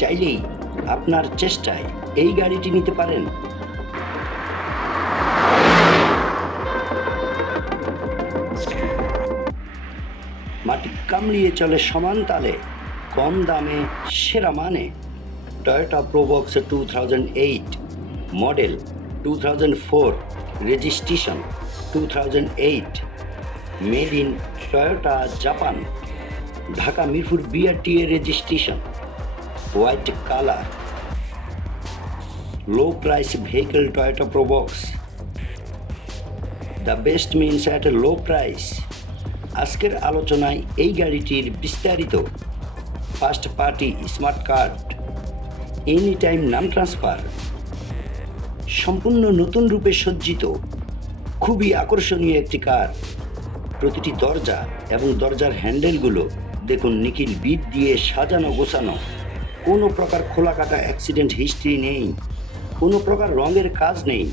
চাইলেই আপনার চেষ্টায় এই গাড়িটি নিতে পারেন। মাটি কামড়িয়ে চলে সমান তালে, কম দামে, সেরা মানে। Toyota Probox two thousand eight model two thousand four registration two thousand eight made in Toyota Japan Dhaka Mirpur BRTA registration white colour. Low price vehicle Toyota Probox the best means at low price আজকের আলোচনায় এই গাড়িটির বিস্তারিত। First party smart card any time নাম transfer সম্পূর্ণ নতুন রূপে সজ্জিত। খুবই আকর্ষণীয় একটি কার প্রতিটি দরজা এবং দরজার হ্যান্ডেলগুলো দেখুন নিখিল বিট দিয়ে সাজানো গোছানো। কোনো প্রকার খোলা কাটা অ্যাক্সিডেন্ট হিস্ট্রি নেই, কোনো প্রকার রঙের কাজ নেই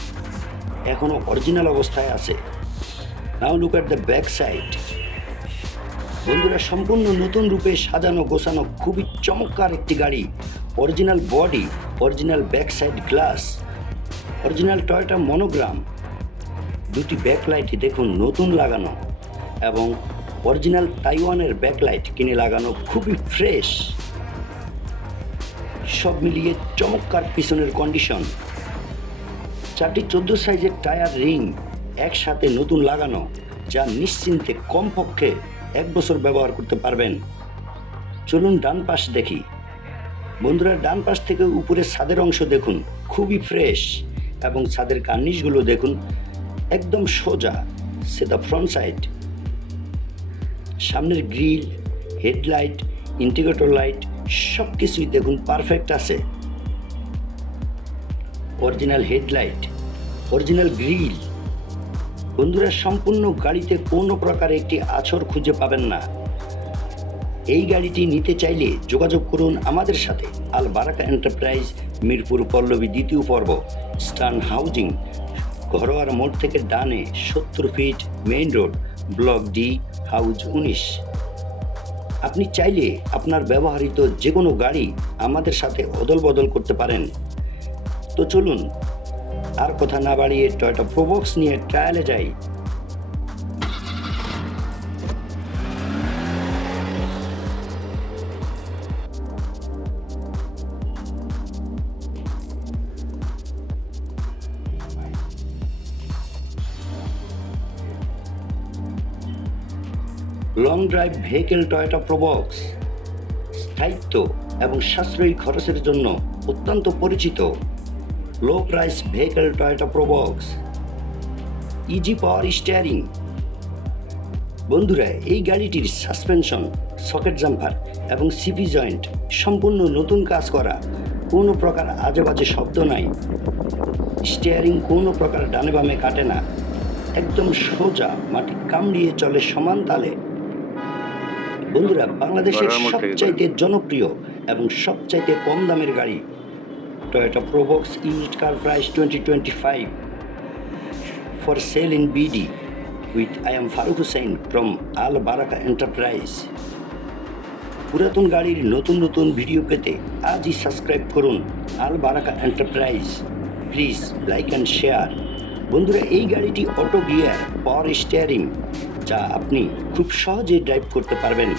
এখনও অরিজিনাল অবস্থায় আছে। Now look at the back side বন্ধুরা, সম্পূর্ণ নতুন রূপে সাজানো গোছানো খুবই চমৎকার একটি গাড়ি। Original body original back side glass original Toyota monogram দুটি ব্যাকলাইটই দেখুন, নতুন লাগানো এবং অরিজিনাল তাইওয়ানের ব্যাকলাইট কিনে লাগানো খুবই ফ্রেশ সব মিলিয়ে চমৎকার পিছনের কন্ডিশন চারটি চোদ্দ সাইজের টায়ার রিং একসাথে নতুন লাগানো, যা নিশ্চিন্তে কমপক্ষে এক বছর ব্যবহার করতে পারবেন। চলুন ডান পাশ দেখি। বন্ধুরা, ডান পাশ থেকে উপরে ছাদের অংশ দেখুন, খুবই ফ্রেশ এবং ছাদের কার্নিশগুলো দেখুন একদম সোজা সে দ্য ফ্রন্ট সাইড সামনের গ্রিল হেডলাইট ইন্ডিকেটর লাইট সব কিছুই দেখুন পারফেক্ট আছে। অরিজিনাল হেডলাইট অরিজিনাল গ্রিল বন্ধুরা, সম্পূর্ণ গাড়িতে কোনো প্রকার একটি আছর খুঁজে পাবেন না। এই গাড়িটি নিতে চাইলে যোগাযোগ করুন আমাদের সাথে আল বারাকা এন্টারপ্রাইজ, মিরপুর পল্লবী দ্বিতীয় পর্ব, স্টান হাউজিং, ঘরোয়ার মোড় থেকে ডানে সত্তর feet main road block D house উনিশ। আপনি চাইলে আপনার ব্যবহৃত যে কোনো গাড়ি আমাদের সাথে অদল বদল করতে পারেন। তো চলুন, আর কথা না বাড়িয়ে টয়টা প্রোবক্স নিয়ে ট্রায়ালে যাই। Long drive vehicle Toyota Probox স্থায়িত্ব এবং সাশ্রয়ী খরচের জন্য অত্যন্ত পরিচিত। Low price vehicle Toyota Probox easy power steering বন্ধুরা, এই গাড়িটির সাসপেনশন সকেট জাম্পার এবং সিপি জয়েন্ট সম্পূর্ণ নতুন কাজ করা। কোনো প্রকার আজে বাজে শব্দ নাই। স্টিয়ারিং কোনো প্রকার ডানে বামে কাটে না। একদম সোজা মাটি কামড়িয়ে চলে সমান তালে বন্ধুরা বাংলাদেশের সবচাইতে জনপ্রিয় এবং সবচাইতে কম দামের গাড়ি Toyota Probox used car price twenty twenty five for sale in BD with I am Faruk Hossain from Al Baraka enterprise পুরাতন গাড়ির নতুন নতুন ভিডিও পেতে আজই সাবস্ক্রাইব করুন Al Baraka enterprise please like and share বন্ধুরা এই গাড়িটি অটো গিয়ার পাওয়ার স্টিয়ারিং যা আপনি খুব সহজেই ড্রাইভ করতে পারবেন।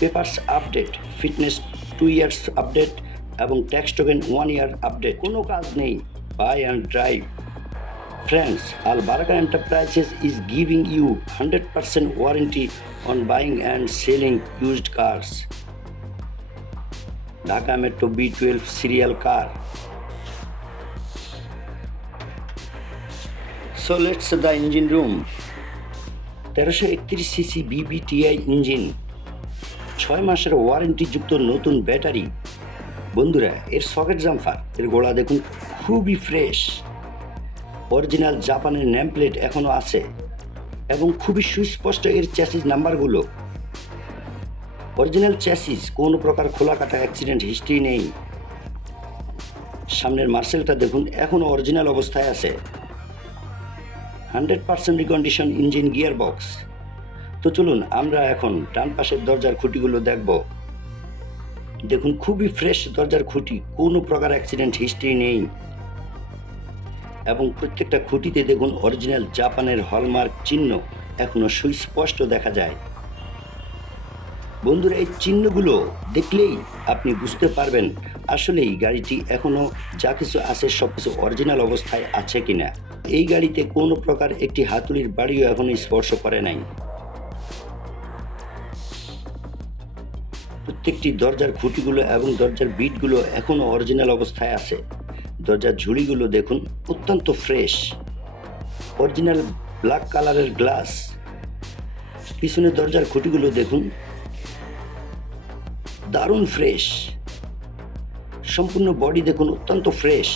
Papers update fitness two years update এবং tax token one year update কোনো কাজ নেই। Buy and drive friends Al Baraka enterprises is giving you hundred percent warranty on buying and selling used cars Dhaka metro B twelve serial car so let's the engine room তেরোশো একত্রিশ CC বিবিটিআই engine ছয় মাসের ওয়ারেন্টিযুক্ত নতুন battery. বন্ধুরা, এর socket jumper এর গোড়া দেখুন খুবই ফ্রেশ অরিজিনাল জাপানের নেম প্লেট এখনও আছে এবং খুবই সুস্পষ্ট এর চ্যাসিস নাম্বারগুলো অরিজিনাল চ্যাসিস কোনো প্রকার খোলা কাটা অ্যাক্সিডেন্ট হিস্ট্রি নেই। সামনের মার্সেলটা দেখুন এখনও অরিজিনাল অবস্থায় আছে। Hundred percent recondition engine gear box তো চলুন, আমরা এখন ডান পাশের দরজার খুঁটিগুলো দেখব। দেখুন, খুবই ফ্রেশ দরজার খুঁটি, কোনো প্রকার অ্যাক্সিডেন্ট হিস্ট্রি নেই। এবং প্রত্যেকটা খুঁটিতে দেখুন, অরিজিনাল জাপানের হলমার্ক চিহ্ন এখনও সুস্পষ্ট দেখা যায়। বন্ধুরা, এই চিহ্নগুলো দেখলেই আপনি বুঝতে পারবেন আসলেই গাড়িটি এখনও যা কিছু আছে সব কিছু অরিজিনাল অবস্থায় আছে কিনা। এই গাড়িতে কোনো প্রকার একটি হাতুড়ির বাড়িও এখনও স্পর্শ করে নাই। প্রত্যেকটি দরজার খুঁটিগুলো এবং দরজার বিটগুলো এখনও অরিজিনাল অবস্থায় আছে। দরজার ঝুড়িগুলো দেখুন, অত্যন্ত ফ্রেশ। অরিজিনাল ব্ল্যাক কালারের গ্লাস। পিছনের দরজার খুঁটিগুলো দেখুন, দারুণ ফ্রেশ। সম্পূর্ণ বডি দেখুন, অত্যন্ত ফ্রেশ।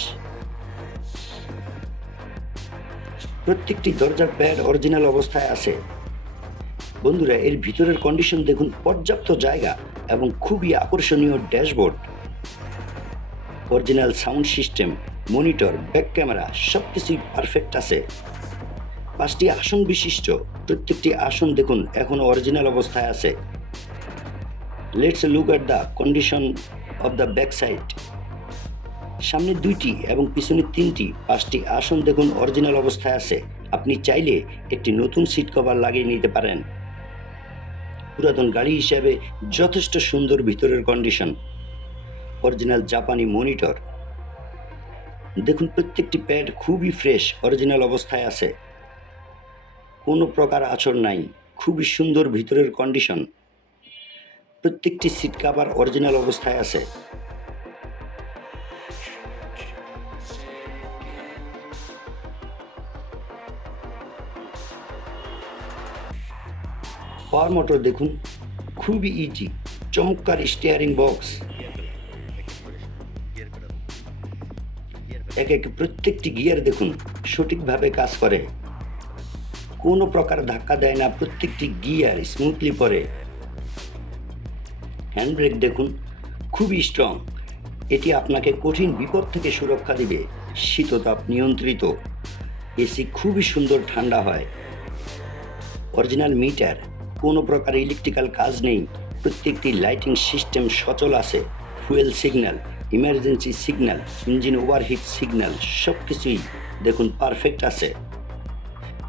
প্রত্যেকটি দরজার প্যাড অরিজিনাল অবস্থায় আছে। বন্ধুরা, এর ভিতরের কন্ডিশন দেখুন, পর্যাপ্ত জায়গা এবং খুবই আকর্ষণীয় dashboard. Original sound system, monitor, back camera সব কিছুই পারফেক্ট আছে। পাঁচটি আসন বিশিষ্ট। প্রত্যেকটি আসন দেখুন, এখনও অরিজিনাল অবস্থায় আছে। Let's look at the condition of the back side সামনে দুইটি এবং পিছনে তিনটি, পাঁচটি আসন দেখুন অরিজিনাল অবস্থায় আছে। আপনি চাইলে একটি নতুন সিট কভার লাগিয়ে নিতে পারেন। পুরাতন গাড়ি হিসাবে যথেষ্ট সুন্দর ভিতরের কন্ডিশন অরিজিনাল জাপানি মনিটর দেখুন, প্রত্যেকটি প্যাড খুবই ফ্রেশ অরিজিনাল অবস্থায় আছে। কোনো প্রকার আচর নাই, খুবই সুন্দর ভিতরের কন্ডিশন প্রত্যেকটি সিট কাভার অরিজিনাল অবস্থায় আছে। পাওয়ার মোটর দেখুন, খুবই ইজি চমৎকার স্টিয়ারিং বক্স এক এক প্রত্যেকটি গিয়ার দেখুন, সঠিকভাবে কাজ করে। কোনো প্রকার ধাক্কা দেয় না, প্রত্যেকটি গিয়ার স্মুথলি পরে। হ্যান্ডব্রেক দেখুন, খুবই স্ট্রং এটি আপনাকে কঠিন বিপদ থেকে সুরক্ষা দিবে, শীততাপ নিয়ন্ত্রিত। এসি খুবই সুন্দর ঠান্ডা হয়। অরিজিনাল মিটার কোনো প্রকার ইলেকট্রিক্যাল কাজ নেই। প্রত্যেকটি লাইটিং সিস্টেম সচল আছে। Fuel signal emergency signal engine overheat signal সব কিছুই দেখুন পারফেক্ট আছে।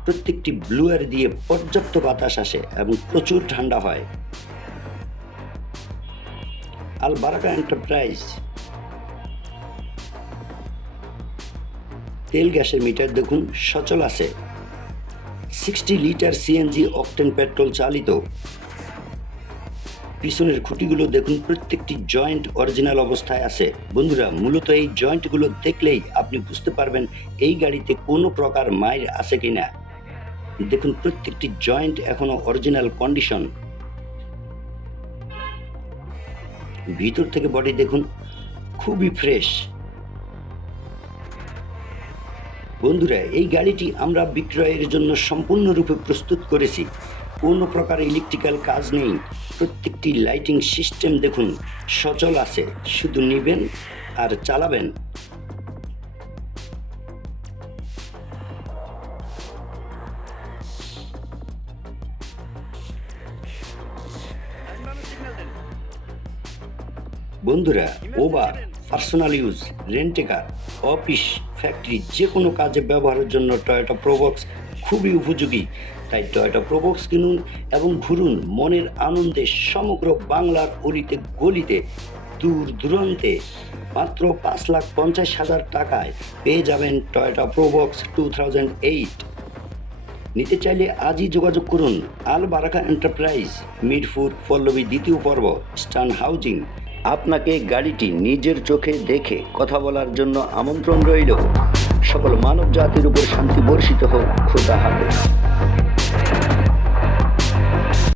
প্রত্যেকটি ব্লুয়ার দিয়ে পর্যাপ্ত বাতাস আসে এবং প্রচুর ঠান্ডা হয়। আল বারাকা এন্টারপ্রাইজ তেল গ্যাসের মিটার দেখুন সচল আছে। Sixty litre CNG octane petrol চালিত। পিছনের খুঁটিগুলো দেখুন, প্রত্যেকটি জয়েন্ট অরিজিনাল অবস্থায় আছে। বন্ধুরা, মূলত এই জয়েন্টগুলো দেখলেই আপনি বুঝতে পারবেন এই গাড়িতে কোনো প্রকার মাইর আছে কিনা। দেখুন, প্রত্যেকটি জয়েন্ট এখনও অরিজিনাল কন্ডিশন। ভিতর থেকে বডি দেখুন, খুবই ফ্রেশ। বন্ধুরা, এই গাড়িটি আমরা বিক্রয়ের জন্য সম্পূর্ণরূপে প্রস্তুত করেছি। কোনো প্রকার ইলেকট্রিক্যাল কাজ নেই। প্রত্যেকটি লাইটিং সিস্টেম দেখুন, সচল আছে। শুধু নেবেন আর চালাবেন। বন্ধুরা Uber personal use rent a car office factory যে কোনো কাজে ব্যবহারের জন্য টয়োটা প্রোবক্স খুবই উপযোগী। তাই টয়োটা প্রোবক্স কিনুন এবং ঘুরুন মনের আনন্দে সমগ্র বাংলার অলিতে গলিতে, দূর দূরান্তে। মাত্র পাঁচ লাখ পঞ্চাশ হাজার টাকায় পেয়ে যাবেন Toyota Probox two thousand eight নিতে চাইলে আজই যোগাযোগ করুন। আল বারাকা এন্টারপ্রাইজ মিরপুর, পল্লবী দ্বিতীয় পর্ব স্টান হাউজিং আপনাকে গাড়িটি নিজের চোখে দেখে কথা বলার জন্য আমন্ত্রণ রইল। সকল মানব জাতির উপর শান্তি বর্ষিত হোক, খোদা হাফেজ।